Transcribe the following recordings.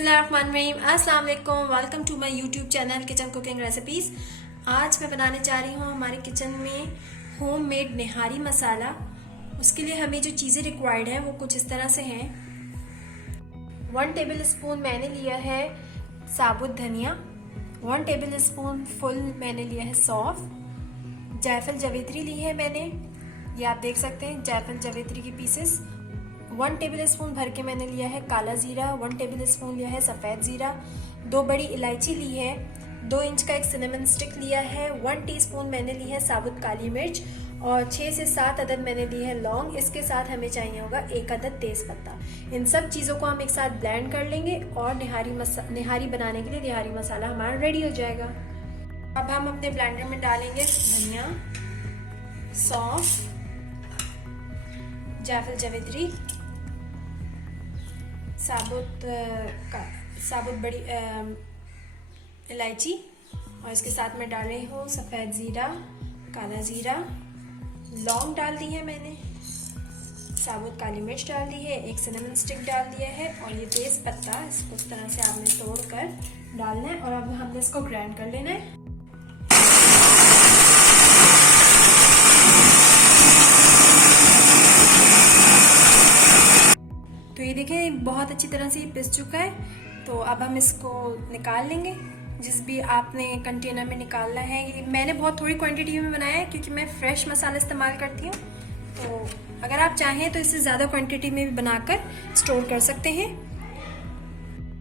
बिस्मिल्लाहिर्रहमानिर्रहीम, अस्सलाम वालेकुम। Welcome to my YouTube channel kitchen cooking recipes. आज मैं बनाने जा रही हूँ हमारे किचन में होममेड निहारी मसाला। उसके लिए हमें जो चीज़ें रिक्वायर्ड हैं वो कुछ इस तरह से हैं। 1 टेबल स्पून मैंने लिया है साबुत धनिया, 1 टेबल स्पून फुल मैंने लिया है सौंफ, जायफल जावित्री ली है मैंने, ये आप देख सकते हैं जायफल जावित्री की पीसेस। 1 टेबल स्पून भर के मैंने लिया है काला जीरा, 1 टेबल स्पून लिया है सफ़ेद ज़ीरा, 2 बड़ी इलायची ली है, 2 इंच का एक सिनेमन स्टिक लिया है, 1 टीस्पून मैंने ली है साबुत काली मिर्च और 6 से 7 अदद मैंने ली है लौंग। इसके साथ हमें चाहिए होगा 1 अदद तेज़ पत्ता। इन सब चीज़ों को हम एक साथ ब्लेंड कर लेंगे और निहारी बनाने के लिए निहारी मसाला हमारा रेडी हो जाएगा। अब हम अपने ब्लेंडर में डालेंगे धनिया, सौंफ, जायफल जावित्री, साबुत बड़ी इलायची और इसके साथ मैं डाल रही हूँ सफ़ेद ज़ीरा, काला ज़ीरा, लौंग डाल दी है मैंने, साबुत काली मिर्च डाल दी है, एक सिनेमन स्टिक डाल दिया है और ये तेज़ पत्ता इसको इस तरह से आपने तोड़ कर डालना है और अब हमने इसको ग्राइंड कर लेना है। तो ये देखें बहुत अच्छी तरह से ये पिस चुका है। तो अब हम इसको निकाल लेंगे जिस भी आपने कंटेनर में निकालना है। ये मैंने बहुत थोड़ी क्वांटिटी में बनाया है क्योंकि मैं फ्रेश मसाला इस्तेमाल करती हूँ। तो अगर आप चाहें तो इससे ज़्यादा क्वांटिटी में भी बनाकर स्टोर कर सकते हैं।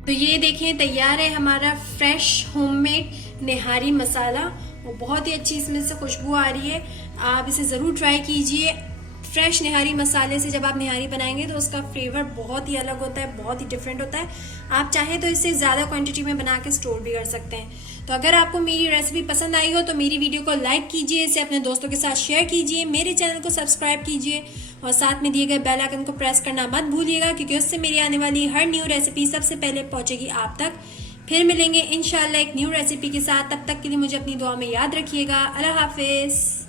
तो ये देखें तैयार है हमारा फ्रेश होममेड निहारी मसाला। वो बहुत ही अच्छी इसमें से खुशबू आ रही है। आप इसे ज़रूर ट्राई कीजिए। फ्रेश निहारी मसाले से जब आप निहारी बनाएंगे तो उसका फ्लेवर बहुत ही अलग होता है, बहुत ही डिफरेंट होता है। आप चाहें तो इससे ज़्यादा क्वांटिटी में बना के स्टोर भी कर सकते हैं। तो अगर आपको मेरी रेसिपी पसंद आई हो तो मेरी वीडियो को लाइक कीजिए, इसे अपने दोस्तों के साथ शेयर कीजिए, मेरे चैनल को सब्सक्राइब कीजिए और साथ में दिए गए बेल आइकन को प्रेस करना मत भूलिएगा क्योंकि उससे मेरी आने वाली हर न्यू रेसिपी सबसे पहले पहुँचेगी आप तक। फिर मिलेंगे इंशाल्लाह एक न्यू रेसिपी के साथ। तब तक के लिए मुझे अपनी दुआ में याद रखिएगा। अल्लाह हाफिज़।